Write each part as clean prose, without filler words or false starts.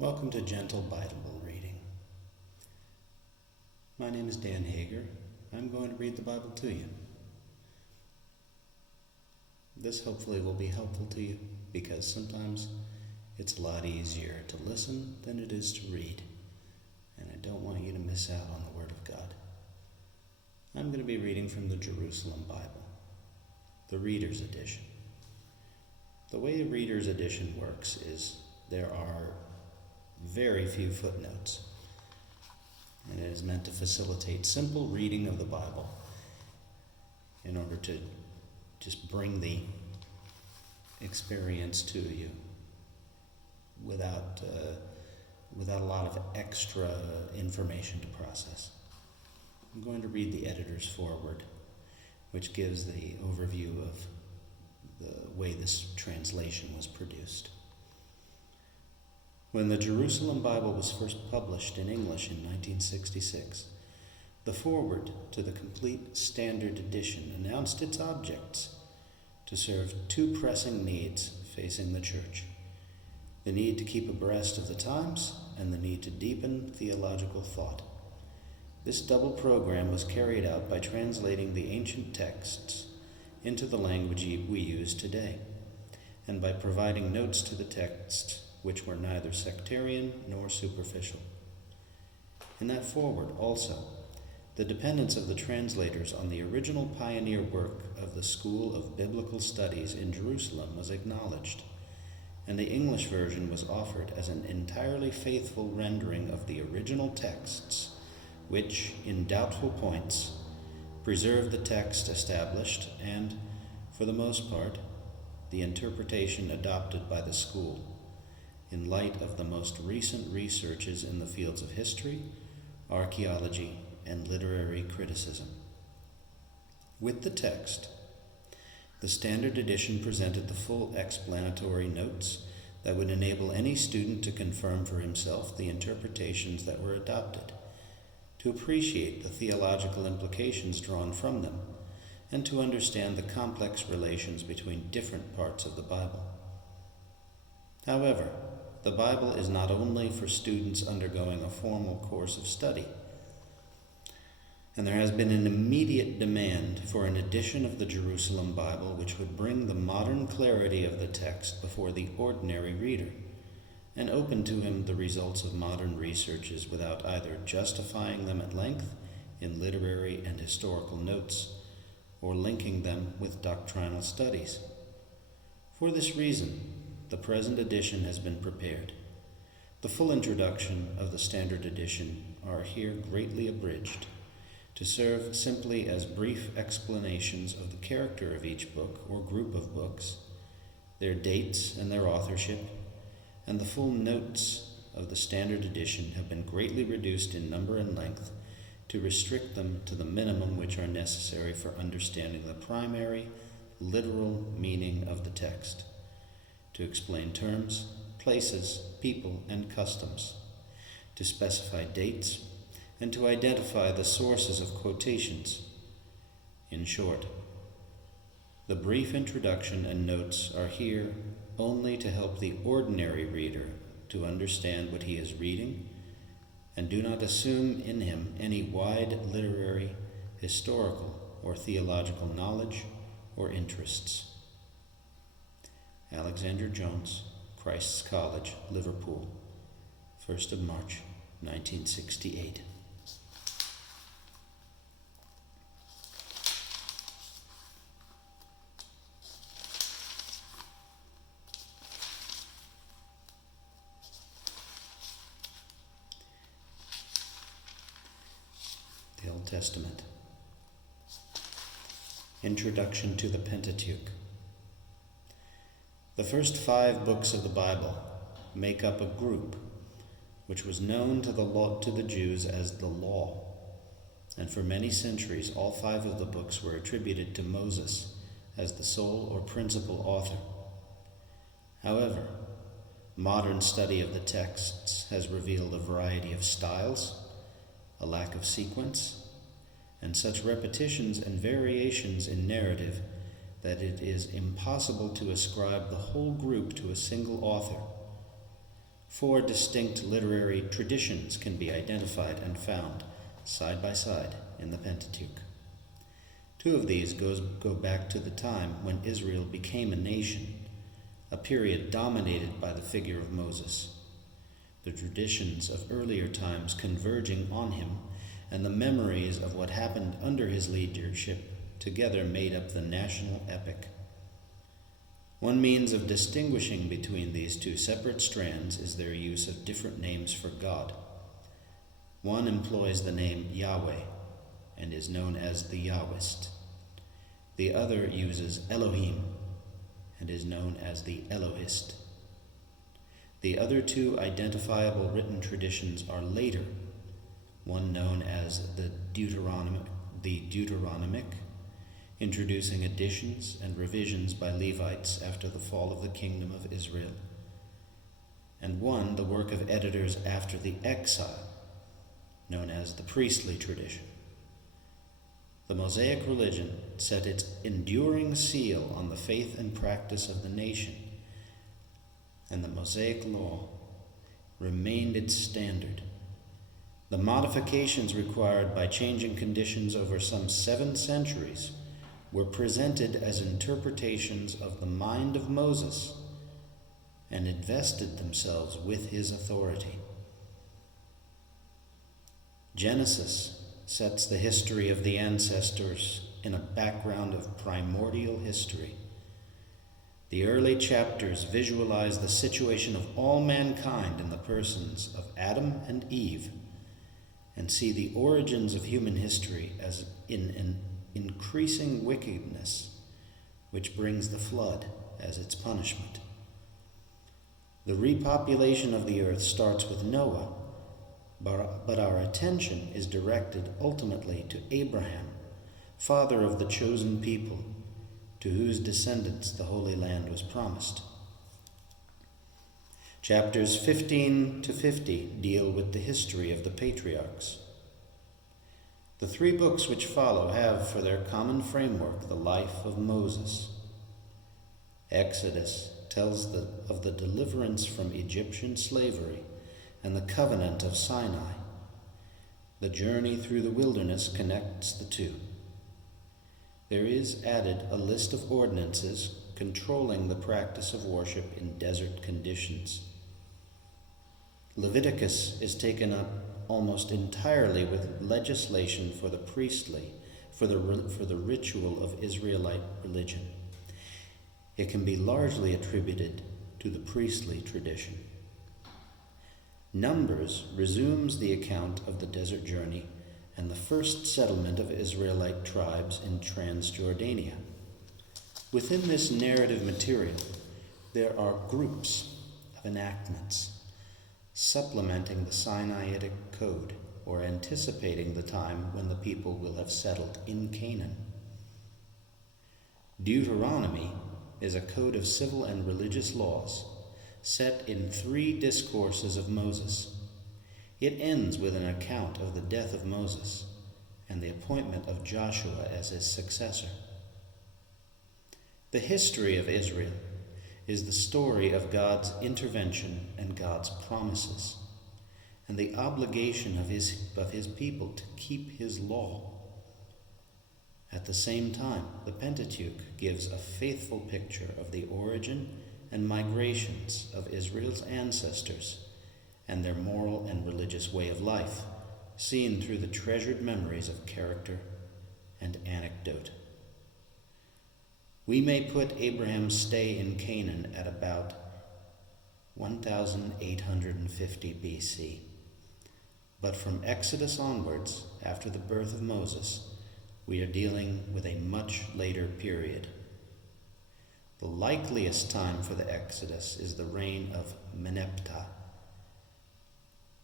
Welcome to Gentle Bible Reading. My name is Dan Hager. I'm going to read the Bible to you. This hopefully will be helpful to you because sometimes it's a lot easier to listen than it is to read, and I don't want you to miss out on the Word of God. I'm going to be reading from the Jerusalem Bible, the Reader's Edition. The way a Reader's Edition works is there are very few footnotes, and it is meant to facilitate simple reading of the Bible in order to just bring the experience to you without a lot of extra information to process. I'm going to read the editor's foreword, which gives the overview of the way this translation was produced. When the Jerusalem Bible was first published in English in 1966, the foreword to the complete standard edition announced its objects to serve two pressing needs facing the church: the need to keep abreast of the times and the need to deepen theological thought. This double program was carried out by translating the ancient texts into the language we use today, and by providing notes to the texts which were neither sectarian nor superficial. In that foreword also, the dependence of the translators on the original pioneer work of the School of Biblical Studies in Jerusalem was acknowledged, and the English version was offered as an entirely faithful rendering of the original texts, which, in doubtful points, preserved the text established and, for the most part, the interpretation adopted by the school, in light of the most recent researches in the fields of history, archaeology, and literary criticism. With the text, the Standard Edition presented the full explanatory notes that would enable any student to confirm for himself the interpretations that were adopted, to appreciate the theological implications drawn from them, and to understand the complex relations between different parts of the Bible. However, the Bible is not only for students undergoing a formal course of study, and there has been an immediate demand for an edition of the Jerusalem Bible which would bring the modern clarity of the text before the ordinary reader, and open to him the results of modern researches without either justifying them at length in literary and historical notes, or linking them with doctrinal studies. For this reason, the present edition has been prepared. The full introduction of the Standard Edition are here greatly abridged, to serve simply as brief explanations of the character of each book or group of books, their dates and their authorship, and the full notes of the Standard Edition have been greatly reduced in number and length to restrict them to the minimum which are necessary for understanding the primary, literal meaning of the text, to explain terms, places, people, and customs, to specify dates, and to identify the sources of quotations. In short, the brief introduction and notes are here only to help the ordinary reader to understand what he is reading, and do not assume in him any wide literary, historical, or theological knowledge or interests. Alexander Jones, Christ's College, Liverpool, 1st of March, 1968. The Old Testament. Introduction to the Pentateuch. The first 5 books of the Bible make up a group which was known to the Jews as the Law, and for many centuries all 5 of the books were attributed to Moses as the sole or principal author. However, modern study of the texts has revealed a variety of styles, a lack of sequence, and such repetitions and variations in narrative that it is impossible to ascribe the whole group to a single author. 4 distinct literary traditions can be identified and found side by side in the Pentateuch. 2 of these go back to the time when Israel became a nation, a period dominated by the figure of Moses, the traditions of earlier times converging on him, and the memories of what happened under his leadership together made up the national epic. One means of distinguishing between these 2 separate strands is their use of different names for God. One employs the name Yahweh and is known as the Yahwist. The other uses Elohim and is known as the Elohist. The other 2 identifiable written traditions are later, one known as the Deuteronomic, introducing additions and revisions by Levites after the fall of the kingdom of Israel, and one, the work of editors after the exile, known as the priestly tradition. The Mosaic religion set its enduring seal on the faith and practice of the nation, and the Mosaic law remained its standard. The modifications required by changing conditions over some 7 centuries were presented as interpretations of the mind of Moses and invested themselves with his authority. Genesis sets the history of the ancestors in a background of primordial history. The early chapters visualize the situation of all mankind in the persons of Adam and Eve, and see the origins of human history as in an increasing wickedness, which brings the flood as its punishment. The repopulation of the earth starts with Noah, but our attention is directed ultimately to Abraham, father of the chosen people, to whose descendants the Holy Land was promised. Chapters 15 to 50 deal with the history of the patriarchs. The 3 books which follow have for their common framework the life of Moses. Exodus tells of the deliverance from Egyptian slavery and the covenant of Sinai. The journey through the wilderness connects the 2. There is added a list of ordinances controlling the practice of worship in desert conditions. Leviticus is taken up almost entirely with legislation for the priestly, for the ritual of Israelite religion. It can be largely attributed to the priestly tradition. Numbers resumes the account of the desert journey and the first settlement of Israelite tribes in Transjordania. Within this narrative material, there are groups of enactments supplementing the Sinaitic code or anticipating the time when the people will have settled in Canaan. Deuteronomy is a code of civil and religious laws set in 3 discourses of Moses. It ends with an account of the death of Moses and the appointment of Joshua as his successor. The history of Israel is the story of God's intervention and God's promises, and the obligation of his people to keep his law. At the same time, the Pentateuch gives a faithful picture of the origin and migrations of Israel's ancestors and their moral and religious way of life, seen through the treasured memories of character and anecdote. We may put Abraham's stay in Canaan at about 1850 BC, but from Exodus onwards, after the birth of Moses, we are dealing with a much later period. The likeliest time for the Exodus is the reign of Meneptah,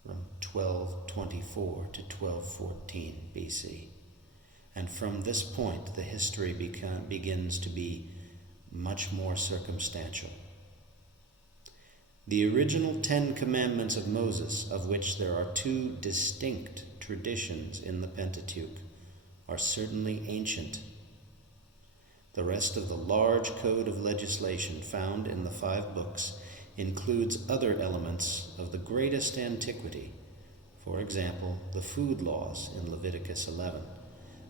from 1224 to 1214 BC. And from this point, the history begins to be much more circumstantial. The original 10 Commandments of Moses, of which there are 2 distinct traditions in the Pentateuch, are certainly ancient. The rest of the large code of legislation found in the 5 books includes other elements of the greatest antiquity, for example, the food laws in Leviticus 11,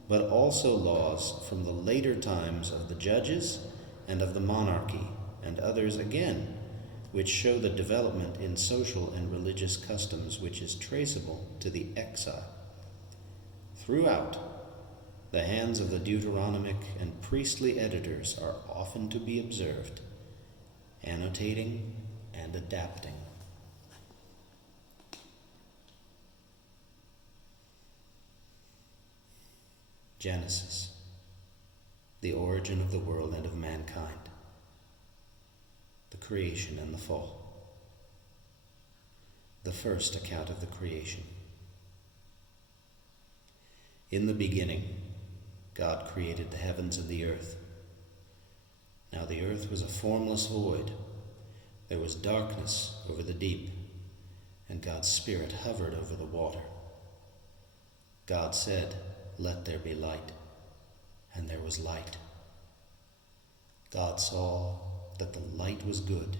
but also laws from the later times of the judges and of the monarchy, and others again, which show the development in social and religious customs which is traceable to the exile. Throughout, the hands of the Deuteronomic and priestly editors are often to be observed, annotating and adapting. Genesis, the origin of the world and of mankind, the creation and the fall. The first account of the creation. In the beginning, God created the heavens and the earth. Now the earth was a formless void. There was darkness over the deep, and God's Spirit hovered over the water. God said, "Let there be light," and there was light. God saw that the light was good,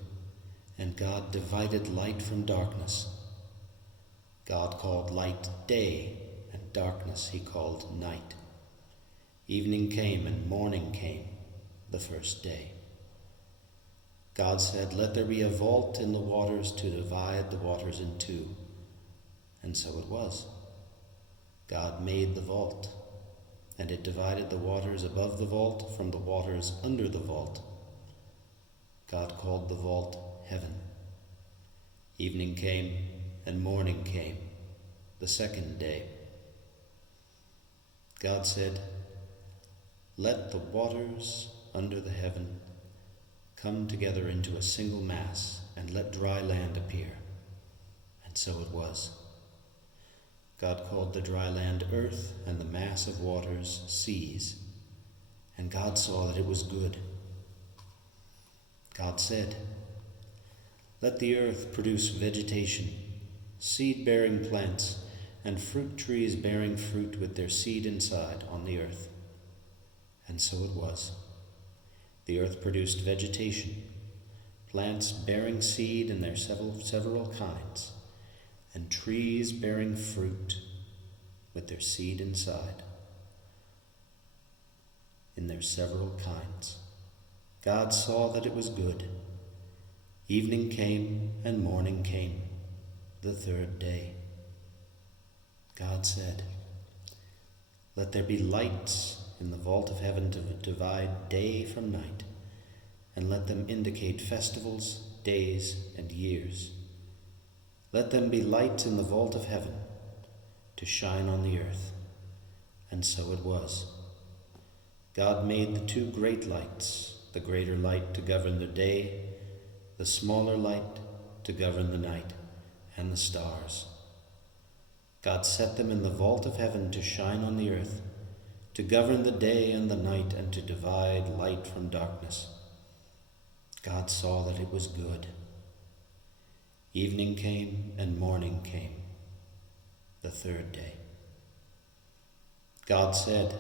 and God divided light from darkness. God called light day, and darkness he called night. Evening came and morning came, the first day. God said, "Let there be a vault in the waters to divide the waters in two." And so it was. God made the vault, and it divided the waters above the vault from the waters under the vault. God called the vault heaven. Evening came and morning came, the second day. God said, "Let the waters under the heaven come together into a single mass, and let dry land appear." And so it was. God called the dry land earth, and the mass of waters seas. And God saw that it was good. God said, "Let the earth produce vegetation, seed-bearing plants, and fruit trees bearing fruit with their seed inside on the earth." And so it was. The earth produced vegetation, plants bearing seed in their several kinds, and trees bearing fruit with their seed inside in their several kinds. God saw that it was good. Evening came and morning came, the third day. God said, "Let there be lights in the vault of heaven to divide day from night, and let them indicate festivals, days, and years. Let them be lights in the vault of heaven to shine on the earth." And so it was. God made the two great lights, the greater light to govern the day, the smaller light to govern the night, and the stars. God set them in the vault of heaven to shine on the earth, to govern the day and the night, and to divide light from darkness. God saw that it was good. Evening came and morning came, the third day. God said,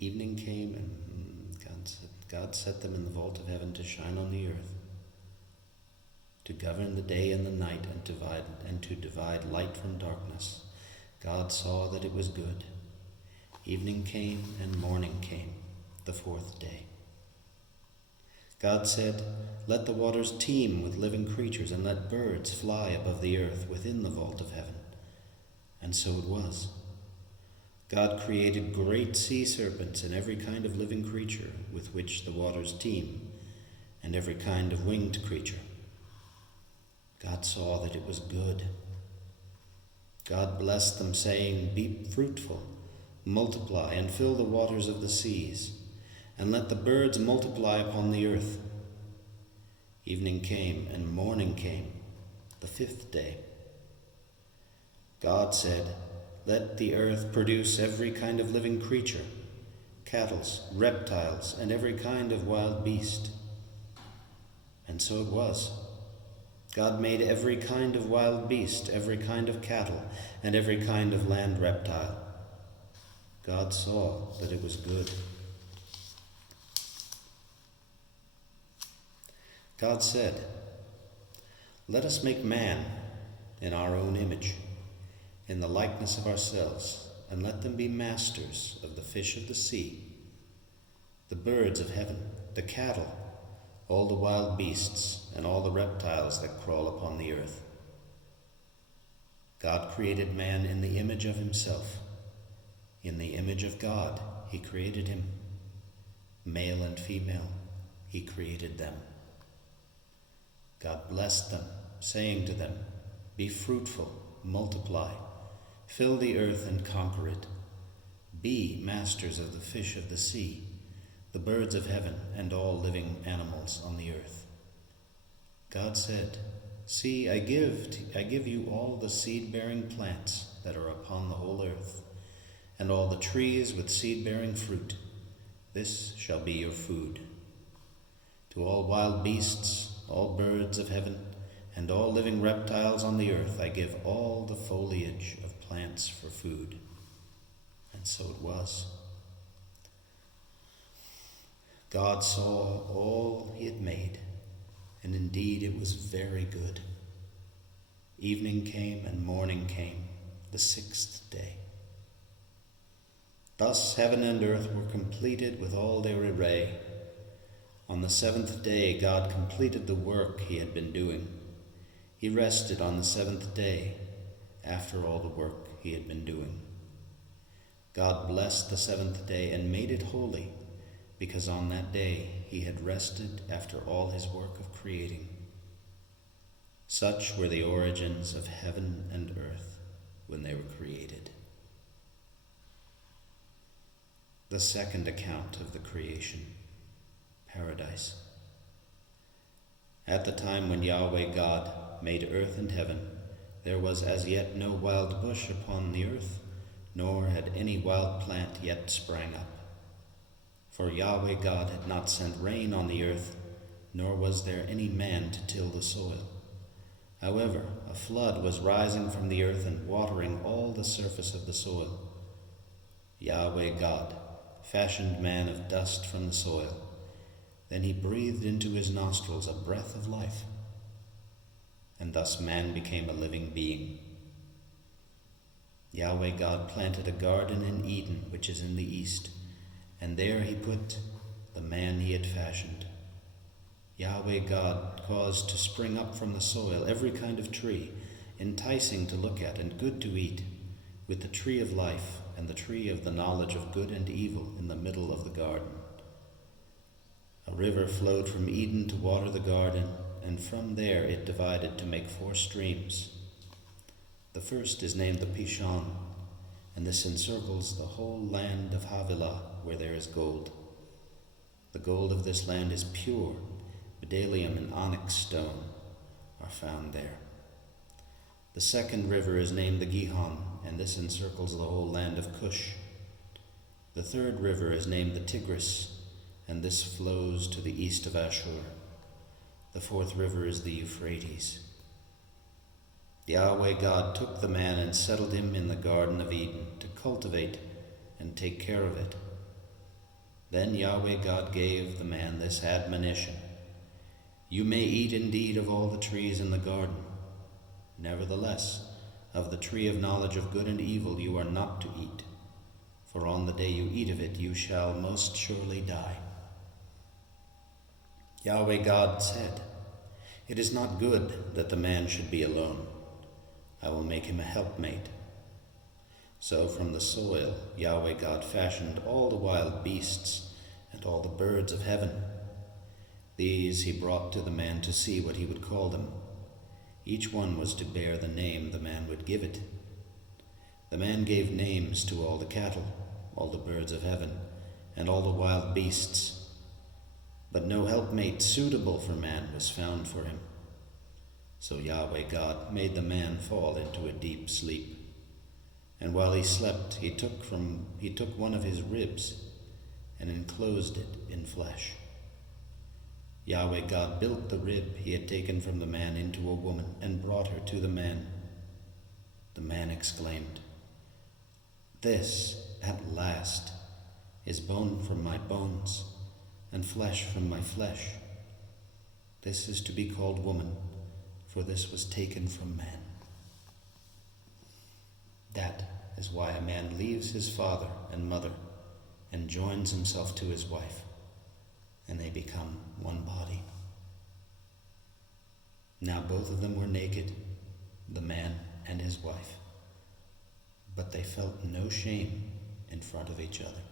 Evening came and God set them in the vault of heaven to shine on the earth, to govern the day and the night, and to divide light from darkness. God saw that it was good. Evening came and morning came, the fourth day. God said, "Let the waters teem with living creatures, and let birds fly above the earth within the vault of heaven." And so it was. God created great sea serpents and every kind of living creature with which the waters teem, and every kind of winged creature. God saw that it was good. God blessed them, saying, "Be fruitful, multiply, and fill the waters of the seas, and let the birds multiply upon the earth." Evening came and morning came, the fifth day. God said, "Let the earth produce every kind of living creature, cattle, reptiles, and every kind of wild beast." And so it was. God made every kind of wild beast, every kind of cattle, and every kind of land reptile. God saw that it was good. God said, "Let us make man in our own image, in the likeness of ourselves, and let them be masters of the fish of the sea, the birds of heaven, the cattle, all the wild beasts, and all the reptiles that crawl upon the earth." God created man in the image of himself. In the image of God he created him. Male and female he created them. God blessed them, saying to them, "Be fruitful, multiply, fill the earth and conquer it. Be masters of the fish of the sea, the birds of heaven, and all living animals on the earth." God said, "See, I give you all the seed-bearing plants that are upon the whole earth, and all the trees with seed-bearing fruit. This shall be your food. To all wild beasts, all birds of heaven, and all living reptiles on the earth, I give all the foliage of plants for food." And so it was. God saw all he had made, and indeed it was very good. Evening came and morning came, the sixth day. Thus heaven and earth were completed with all their array. On the seventh day God completed the work he had been doing. He rested on the seventh day after all the work he had been doing. God blessed the seventh day and made it holy, because on that day he had rested after all his work of creating. Such were the origins of heaven and earth when they were created. The second account of the creation, paradise. At the time when Yahweh God made earth and heaven, there was as yet no wild bush upon the earth, nor had any wild plant yet sprang up. For Yahweh God had not sent rain on the earth, nor was there any man to till the soil. However, a flood was rising from the earth and watering all the surface of the soil. Yahweh God fashioned man of dust from the soil. Then he breathed into his nostrils a breath of life, and thus man became a living being. Yahweh God planted a garden in Eden, which is in the east, and there he put the man he had fashioned. Yahweh God caused to spring up from the soil every kind of tree, enticing to look at and good to eat, with the tree of life and the tree of the knowledge of good and evil in the middle of the garden. A river flowed from Eden to water the garden, and from there it divided to make 4 streams. The first is named the Pishon, and this encircles the whole land of Havilah, where there is gold. The gold of this land is pure. Bdellium and onyx stone are found there. The second river is named the Gihon, and this encircles the whole land of Cush. The third river is named the Tigris, and this flows to the east of Ashur. The fourth river is the Euphrates. Yahweh God took the man and settled him in the Garden of Eden to cultivate and take care of it. Then Yahweh God gave the man this admonition: "You may eat indeed of all the trees in the garden. Nevertheless, of the tree of knowledge of good and evil you are not to eat, for on the day you eat of it you shall most surely die." Yahweh God said, "It is not good that the man should be alone. I will make him a helpmate." So from the soil Yahweh God fashioned all the wild beasts and all the birds of heaven. These he brought to the man to see what he would call them. Each one was to bear the name the man would give it. The man gave names to all the cattle, all the birds of heaven, and all the wild beasts. But no helpmate suitable for man was found for him. So Yahweh God made the man fall into a deep sleep. And while he slept, he took one of his ribs and enclosed it in flesh. Yahweh God built the rib he had taken from the man into a woman and brought her to the man. The man exclaimed, This, at last, is bone from my bones, and flesh from my flesh. This is to be called woman, for this was taken from man. That is why a man leaves his father and mother and joins himself to his wife, and they become one body. Now both of them were naked, the man and his wife, but they felt no shame in front of each other.